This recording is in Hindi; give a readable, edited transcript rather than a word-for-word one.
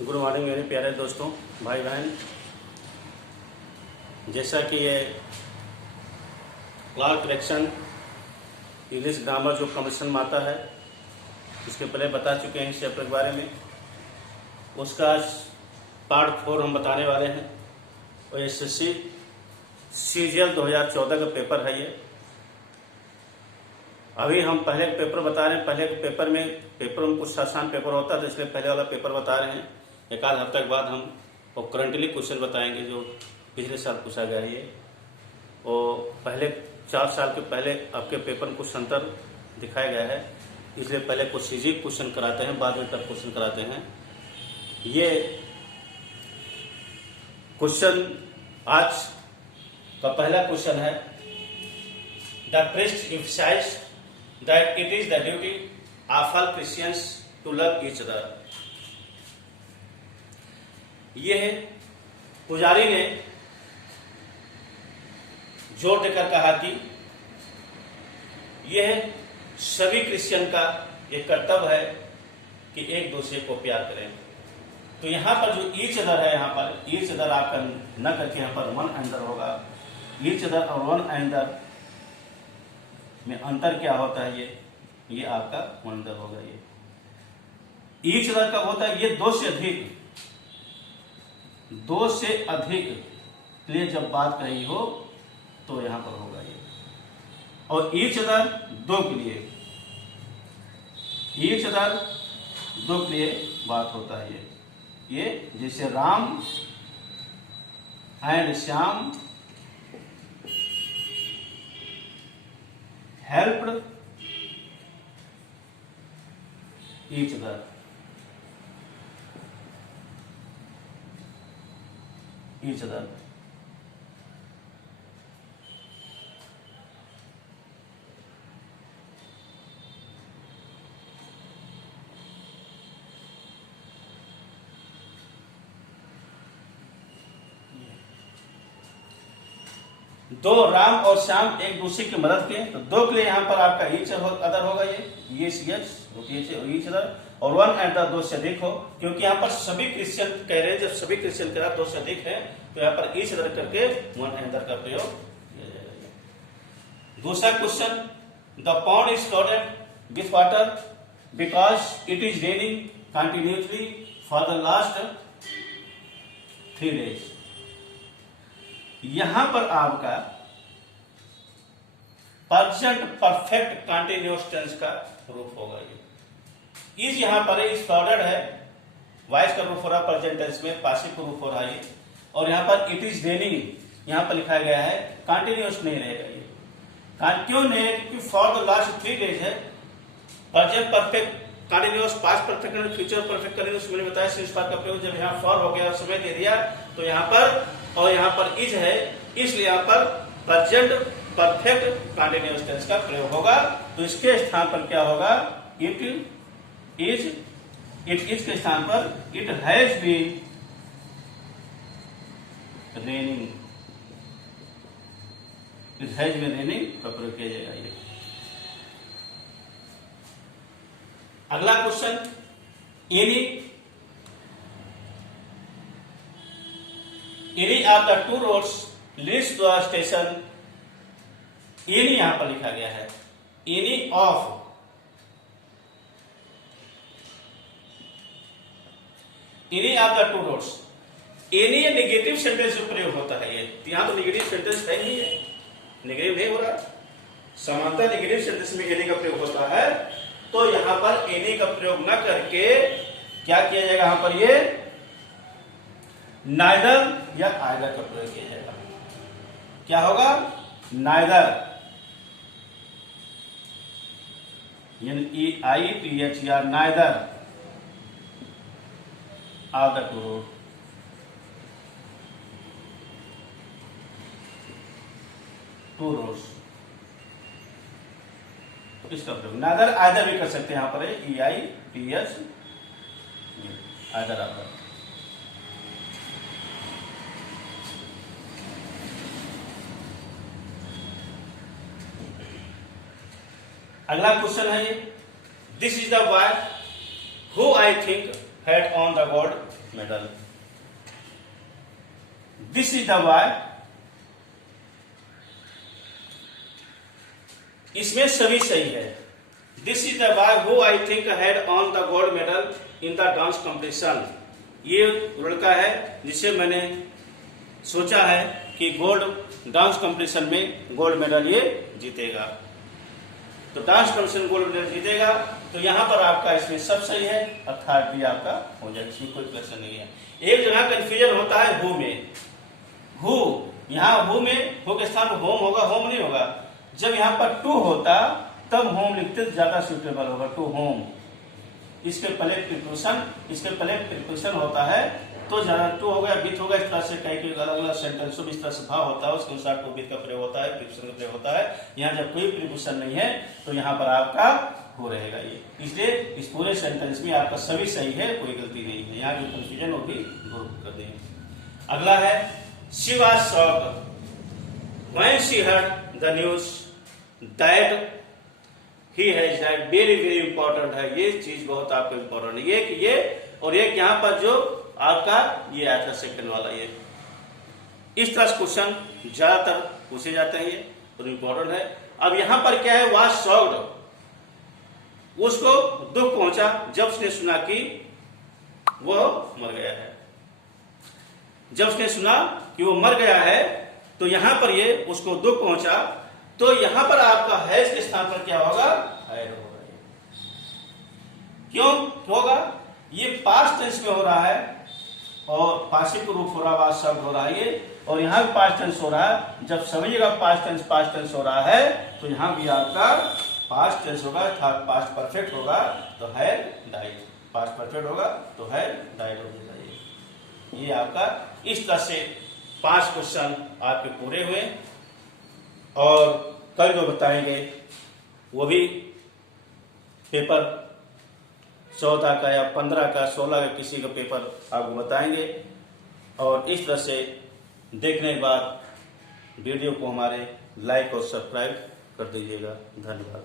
गुड मॉर्निंग मेरे प्यारे दोस्तों, भाई बहन। जैसा कि ये क्लार्क करेक्शन इंग्लिश ग्रामर जो कमीशन में आता है, इसके पहले बता चुके हैं इस चैप्टर के बारे में। उसका पार्ट 4 हम बताने वाले हैं। और एसएससी सीजीएल 2014 का पेपर है ये। अभी हम पहले पेपर बता रहे हैं। पहले पेपर में कुछ आसान पेपर होता है, तो इसलिए पहले वाला पेपर बता रहे हैं। एक आध हफ्ते के बाद हम और करंटली क्वेश्चन बताएंगे जो पिछले साल पूछा गया है ये। और पहले 4 साल के पहले आपके पेपर में कुछ अंतर दिखाया गया है, इसलिए पहले कुछ इजी क्वेश्चन कराते हैं, बाद में टफ क्वेश्चन कराते हैं। ये क्वेश्चन आज का पहला क्वेश्चन है। The priest emphasized that it is the duty of all Christians to love each other। यह पुजारी ने जोर देकर कहा कि यह सभी क्रिश्चियन का एक कर्तव्य है कि एक दूसरे को प्यार करें। तो यहां पर जो ईच अदर है, यहां पर ईच अदर आपका न करके यहां पर वन अंदर होगा। ईच अदर और वन अंदर में अंतर क्या होता है? ये आपका वन अंदर होगा। ये ईच अदर कब होता है? ये दो से अधिक के लिए जब बात कही हो तो यहां पर होगा ये। और ईच अदर दो के लिए, ईच अदर दो के लिए बात होता है ये जैसे Ram and Shyam helped each other. Each other दो राम और श्याम एक दूसरे की मदद के, तो दो के लिए यहां पर आपका ईच अदर होगा ये ईच अदर। और वन एंड द दो से अधिक हो, क्योंकि यहाँ पर सभी क्रिश्चियन कह रहे हैं। जब सभी क्रिश्चियन कह रहा दो से अधिक है तो यहाँ पर ईच अदर करके वन एंड द का प्रयोग किया जाएगा। दूसरा question, the pond is flooded with water because it is raining continuously for the last 3 days। यहां पर आपका प्रेजेंट परफेक्ट कंटिन्यूअस टेंस का रूप होगा। ये इज यहां पर इज फ्लोडेड है, वॉइस का रूप हो रहा है प्रेजेंट टेंस में, पासिव का रूप हो रहा है। और यहां पर इट इज रेनिंग यहां पर लिखा गया है, कंटिन्यूअस नहीं रहेगा ये। क्यों नहीं है? क्योंकि फॉर द लास्ट 3 days है। Present perfect continuous, past perfect, future perfect continuous मैंने बताया सिंस पार्ट का प्रयोग। जब यहां फॉर हो गया, समय दे दिया, तो यहां पर और यहां पर इज है, इसलिए यहां पर प्रेजेंट परफेक्ट कंटिन्यूअस टेंस का प्रयोग होगा। तो इसके स्थान पर क्या होगा? इट इज के स्थान पर it has been raining, it has been raining का प्रयोग किया जाएगा ये। अगला question, any of the 2 roads leads to a station। any यहां पर लिखा गया है, any of the 2 roads। any negative sentence जो प्रयोग होता है ये, यहां तो नेगेटिव सेंटेंस है नहीं है, नेगेटिव नहीं हो रहा। समानता नेगेटिव सेंटेंस में any का प्रयोग होता है, तो यहां पर any का प्रयोग न करके क्या किया जाएगा? यहां पर ये नाइदर या आइदर का प्रयोग किया जाएगा। क्या होगा? Neither, NEITHER, neither of the 2 roads। तो इसका प्रयोग नाइदर आइदर भी कर सकते हैं। यहां पर EITH आइदर ऑफ। अगला क्वेश्चन है ये, this is the boy who I think had on the word medal. This is the why, इसमें सभी सही है। This is the why who I think had on the gold medal in the dance competition. ये लड़का है जिसे मैंने सोचा है कि गोल्ड डांस कंपटीशन में गोल्ड मेडल ये जीतेगा। तो डांस कंपटीशन गोल्ड मेडल जीतेगा, तो यहां पर आपका इसमें सब सही है, अर्थात भी आपका हो जाएगा, इसमें कोई क्वेश्चन नहीं है। एक जगह कंफ्यूजन होता है हु में। हु, यहां हु में, हु के स्थान पर होम होगा, होम नहीं होगा। जब यहां पर टू होता तब होम लिखते तो ज्यादा सुटेबल होगा, टू होम। इसके पहले प्रीपोजिशन होता है तो ज्यादा, टू हो गया, विथ हो गया, इस तरह से कई अलग अलग सेंटेंस में इस तरह से भाव होता है, उसके अनुसार टू विथ का प्रयोग होता है, प्रीपोजिशन का प्रयोग होता है। यहाँ जब कोई प्रीपोजिशन नहीं है तो यहाँ पर आपका हो रहेगा ये। इसलिए इस पूरे सेंटेंस में आपका सभी सही है, कोई गलती नहीं है। यहाँ जो कंफ्यूजन होगी दूर कर देंगे। अगला है she was shocked when she heard the news that he has died. Very very important है ये चीज, बहुत आपको इंपॉर्टेंट है ये कि ये, और एक यहाँ पर जो आपका ये आया था सेकंड वाला, ये इस तरह से क्वेश्चन ज्यादातर पूछे जाते हैं ये, और इंपॉर्टेंट है। अब यहां पर क्या है, वाज शॉक्ड, उसको दुख पहुंचा जब उसने सुना कि वो मर गया है। जब उसने सुना कि वो मर गया है तो यहां पर ये उसको दुख पहुंचा, तो यहां पर आपका हैज के स्थान पर क्या होगा, हैड होगा। क्यों होगा, ये पास्ट टेंस में हो रहा है और पार्शियल रूप हो रहा, वाज शब्द हो रहा है ये, और यहां भी पास्ट टेंस हो रहा है। जब समझिएगा पास्ट टेंस हो रहा है तो यहां भी आपका पास्ट टेंस होगा, अर्थात पास्ट परफेक्ट होगा तो हैड डाइड, पास्ट परफेक्ट होगा तो हैड डाइड हो जाएगा। ये आपका इस तरह से 5 क्वेश्चन आपके पूरे हुए, और कल जो बताएंगे वो भी पेपर 14 का या 15 का 16 का किसी का पेपर आपको बताएंगे। और इस तरह से देखने के बाद वीडियो को हमारे लाइक और सब्सक्राइब कर दीजिएगा। धन्यवाद।